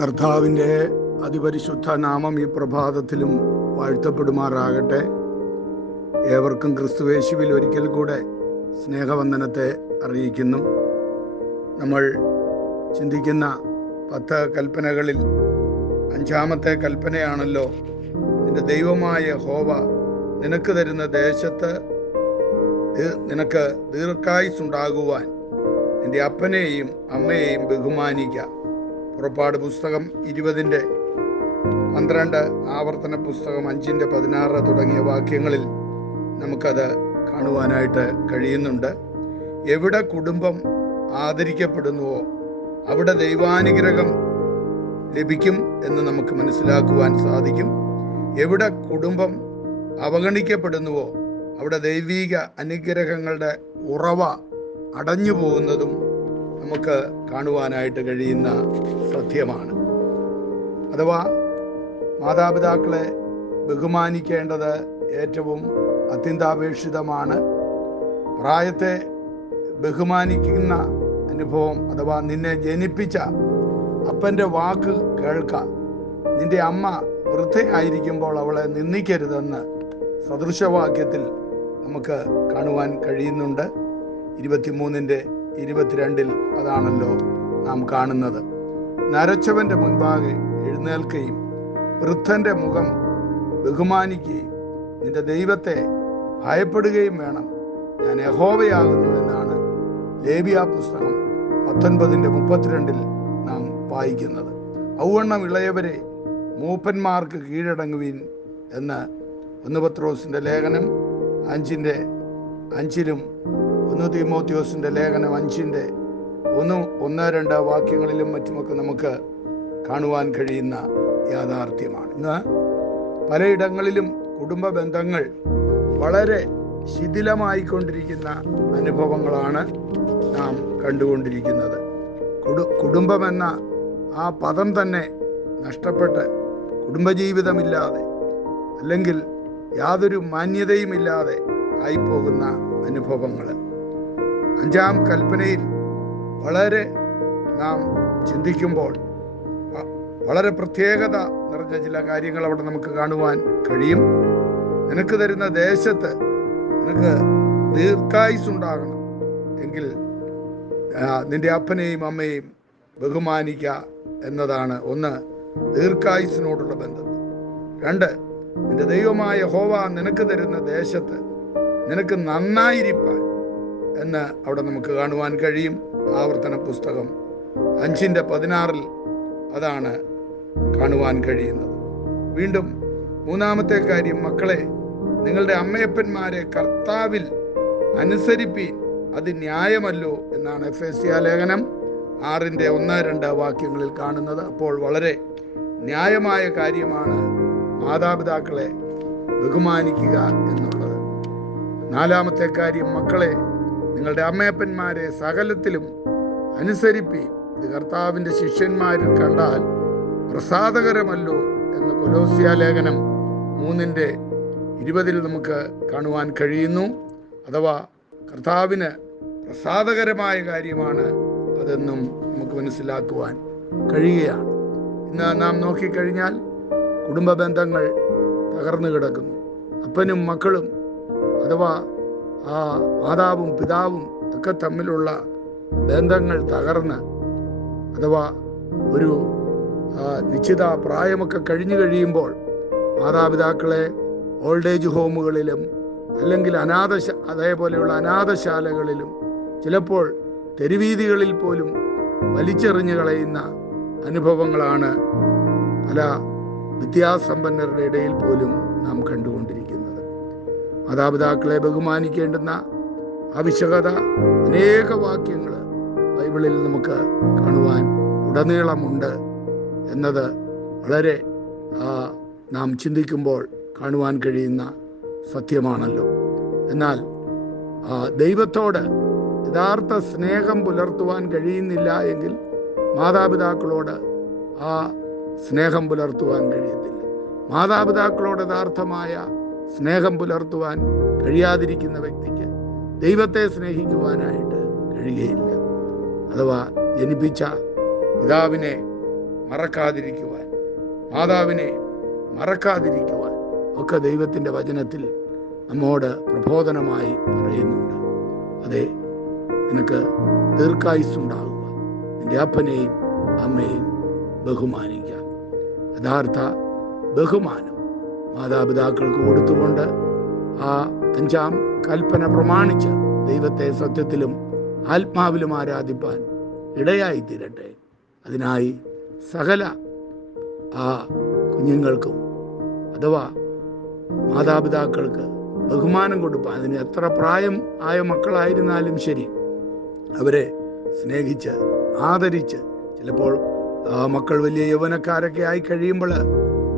കർത്താവിന്റെ അതിപരിശുദ്ധ നാമം ഈ പ്രഭാതത്തിലും വാഴ്ത്തപ്പെടുമാറാകട്ടെ. ഏവർക്കും ക്രിസ്തുവേശുവിൽ ഒരിക്കൽ കൂടെ സ്നേഹവന്ദനത്തെ അറിയിക്കുന്നു. നമ്മൾ ചിന്തിക്കുന്ന പത്ത് കൽപ്പനകളിൽ അഞ്ചാമത്തെ കൽപ്പനയാണല്ലോ നിന്റെ ദൈവമായ ഹോവ നിനക്ക് തരുന്ന ദേശത്ത് നിനക്ക് ദീർഘായുസ് ഉണ്ടാകുവാൻ നിന്റെ അപ്പനെയും അമ്മയെയും ബഹുമാനിക്കുക പുറപ്പാട് പുസ്തകം ഇരുപതിന്റെ പന്ത്രണ്ട് ആവർത്തന പുസ്തകം അഞ്ചിന്റെ പതിനാറ് തുടങ്ങിയ വാക്യങ്ങളിൽ നമുക്കത് കാണുവാനായിട്ട് കഴിയുന്നുണ്ട്. എവിടെ കുടുംബം ആദരിക്കപ്പെടുന്നുവോ അവിടെ ദൈവാനുഗ്രഹം ലഭിക്കും എന്ന് നമുക്ക് മനസ്സിലാക്കുവാൻ സാധിക്കും. എവിടെ കുടുംബം അവഗണിക്കപ്പെടുന്നുവോ അവിടെ ദൈവീക അനുഗ്രഹങ്ങളുടെ ഉറവ അടഞ്ഞു പോകുന്നതും നമുക്ക് കാണുവാനായിട്ട് കഴിയുന്ന സത്യമാണ്. അഥവാ മാതാപിതാക്കളെ ബഹുമാനിക്കേണ്ടത് ഏറ്റവും അത്യന്താപേക്ഷിതമാണ്. പ്രായത്തെ ബഹുമാനിക്കുന്ന അനുഭവം അഥവാ നിന്നെ ജനിപ്പിച്ച അപ്പന്റെ വാക്ക് കേൾക്കാം. നിന്റെ അമ്മ വൃദ്ധയായിരിക്കുമ്പോൾ അവളെ നിന്ദിക്കരുതെന്ന് സദൃശവാക്യത്തിൽ നമുക്ക് കാണുവാൻ കഴിയുന്നുണ്ട്. ഇരുപത്തിമൂന്നിന്റെ ഇരുപത്തിരണ്ടിൽ അതാണല്ലോ നാം കാണുന്നത്. നരച്ചവന്റെ മുൻപാകെ എഴുന്നേൽക്കുകയും വൃദ്ധന്റെ മുഖം ബഹുമാനിക്കുകയും നിന്റെ ദൈവത്തെ ഭയപ്പെടുകയും വേണം. ഞാൻ യഹോവയാകുന്നു എന്നാണ് ലേബിയ പുസ്തകം പത്തൊൻപതിന്റെ മുപ്പത്തിരണ്ടിൽ നാം വായിക്കുന്നത്. ഔവണ്ണം ഇളയവരെ മൂപ്പന്മാർക്ക് കീഴടങ്ങുവിൻ എന്ന് ഒന്ന് പത്രോസിന്റെ ലേഖനം അഞ്ചിന്റെ അഞ്ചിലും ഒന്ന് തീമോത്യോസിന്റെ ലേഖനം അഞ്ചിന്റെ ഒന്ന് ഒന്ന് രണ്ട് വാക്യങ്ങളിലും മറ്റുമൊക്കെ നമുക്ക് കാണുവാൻ കഴിയുന്ന യാഥാർത്ഥ്യമാണ്. ഇന്ന് പലയിടങ്ങളിലും കുടുംബ ബന്ധങ്ങൾ വളരെ ശിഥിലമായിക്കൊണ്ടിരിക്കുന്ന അനുഭവങ്ങളാണ് നാം കണ്ടുകൊണ്ടിരിക്കുന്നത്. കുടു കുടുംബമെന്ന ആ പദം തന്നെ നഷ്ടപ്പെട്ട് കുടുംബജീവിതമില്ലാതെ അല്ലെങ്കിൽ യാതൊരു മാന്യതയുമില്ലാതെ ആയിപ്പോകുന്ന അനുഭവങ്ങൾ. അഞ്ചാം കൽപ്പനയിൽ വളരെ നാം ചിന്തിക്കുമ്പോൾ വളരെ പ്രത്യേകത നിറഞ്ഞ ചില കാര്യങ്ങൾ അവിടെ നമുക്ക് കാണുവാൻ കഴിയും. നിനക്ക് തരുന്ന ദേശത്ത് നിനക്ക് ദീർഘായുസുണ്ടാകണം എങ്കിൽ നിന്റെ അപ്പനെയും അമ്മയെയും ബഹുമാനിക്കുക എന്നതാണ് ഒന്ന് ദീർഘായുസിനോടുള്ള ബന്ധം. രണ്ട് നിന്റെ ദൈവമായ ഹോവ നിനക്ക് തരുന്ന ദേശത്ത് നിനക്ക് നന്നായിരിക്കാൻ എന്ന് അവിടെ നമുക്ക് കാണുവാൻ കഴിയും ആവർത്തന പുസ്തകം. അഞ്ചിന്റെ പതിനാറിൽ അതാണ് കാണുവാൻ കഴിയുന്നത്. വീണ്ടും മൂന്നാമത്തെ കാര്യം മക്കളെ നിങ്ങളുടെ അമ്മയപ്പന്മാരെ കർത്താവിൽ അനുസരിപ്പി അത് ന്യായമല്ലോ എന്നാണ് എഫ് എസ് സി ലേഖനം ആറിന്റെ ഒന്ന് രണ്ട് വാക്യങ്ങളിൽ കാണുന്നത്. അപ്പോൾ വളരെ ന്യായമായ കാര്യമാണ് മാതാപിതാക്കളെ ബഹുമാനിക്കുക എന്നുള്ളത്. നാലാമത്തെ കാര്യം മക്കളെ നിങ്ങളുടെ അമ്മയപ്പന്മാരെ സകലത്തിലും അനുസരിപ്പി. ഇത് ശിഷ്യന്മാരിൽ കണ്ടാൽ പ്രസാദകരമല്ലോ എന്ന കൊലോസിയ ലേഖനം മൂന്നിന്റെ ഇരുപതിൽ നമുക്ക് കാണുവാൻ കഴിയുന്നു. അഥവാ കർത്താവിന് പ്രസാദകരമായ കാര്യമാണ് അതെന്നും നമുക്ക് മനസ്സിലാക്കുവാൻ കഴിയുകയാണ്. ഇന്ന് നാം നോക്കിക്കഴിഞ്ഞാൽ കുടുംബ ബന്ധങ്ങൾ തകർന്നു കിടക്കുന്നു. അപ്പനും മക്കളും അഥവാ ആ മാതാവും പിതാവും ഒക്കെ തമ്മിലുള്ള ബന്ധങ്ങൾ തകർന്ന് അഥവാ ഒരു നിശ്ചിത പ്രായമൊക്കെ കഴിഞ്ഞു കഴിയുമ്പോൾ മാതാപിതാക്കളെ ഓൾഡ് ഏജ് ഹോമുകളിലും അല്ലെങ്കിൽ അനാഥ അതേപോലെയുള്ള അനാഥശാലകളിലും ചിലപ്പോൾ തെരുവീതികളിൽ പോലും വലിച്ചെറിഞ്ഞു കളയുന്ന അനുഭവങ്ങളാണ് പല വിദ്യാസമ്പന്നരുടെ ഇടയിൽ പോലും നാം കണ്ടുകൊണ്ടിരിക്കുന്നത്. മാതാപിതാക്കളെ ബഹുമാനിക്കേണ്ടുന്ന ആവശ്യകത അനേക വാക്യങ്ങൾ ബൈബിളിൽ നമുക്ക് കാണുവാൻ ഉടനീളമുണ്ട് എന്നത് വളരെ നാം ചിന്തിക്കുമ്പോൾ കാണുവാൻ കഴിയുന്ന സത്യമാണല്ലോ. എന്നാൽ ദൈവത്തോട് യഥാർത്ഥ സ്നേഹം പുലർത്തുവാൻ കഴിയുന്നില്ല എങ്കിൽ മാതാപിതാക്കളോട് ആ സ്നേഹം പുലർത്തുവാൻ കഴിയത്തില്ല. മാതാപിതാക്കളോട് യഥാർത്ഥമായ സ്നേഹം പുലർത്തുവാൻ കഴിയാതിരിക്കുന്ന വ്യക്തിക്ക് ദൈവത്തെ സ്നേഹിക്കുവാനായിട്ട് കഴിയുകയില്ല. അഥവാ ജനിപ്പിച്ച പിതാവിനെ മറക്കാതിരിക്കുവാൻ മാതാവിനെ മറക്കാതിരിക്കുവാൻ ഒക്കെ ദൈവത്തിന്റെ വചനത്തിൽ നമ്മോട് പ്രബോധനമായി പറയുന്നുണ്ട്. അതെ നിനക്ക് ദീർഘായുസ്സുണ്ടാകുക. നിന്റെ അപ്പനെയും അമ്മയെയും ബഹുമാനിക്കുക യഥാർത്ഥ ബഹുമാനം മാതാപിതാക്കൾക്ക് കൊടുത്തുകൊണ്ട് ആ അഞ്ചാം കൽപ്പന പ്രമാണിച്ച് ദൈവത്തെ സത്യത്തിലും ആത്മാവിലും ആരാധിപ്പാൻ ഇടയായി തീരട്ടെ. അതിനായി സകല ആ കുഞ്ഞുങ്ങൾക്കും അഥവാ മാതാപിതാക്കൾക്ക് ബഹുമാനം കൊടുപ്പാൻ. അതിന് എത്ര പ്രായം ആയ മക്കളായിരുന്നാലും ശരി അവരെ സ്നേഹിച്ച് ആദരിച്ച് ചിലപ്പോൾ മക്കൾ വലിയ യൗവനക്കാരൊക്കെ ആയി കഴിയുമ്പോൾ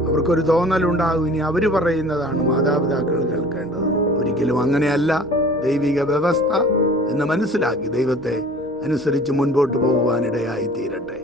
അവർക്കൊരു തോന്നലുണ്ടാകും. ഇനി അവർ പറയുന്നതാണ് മാതാപിതാക്കൾ കേൾക്കേണ്ടത്. ഒരിക്കലും അങ്ങനെയല്ല. ദൈവിക വ്യവസ്ഥ എന്ന് മനസ്സിലാക്കി ദൈവത്തെ അനുസരിച്ച് മുൻപോട്ട് പോകുവാനിടയായി തീരട്ടെ.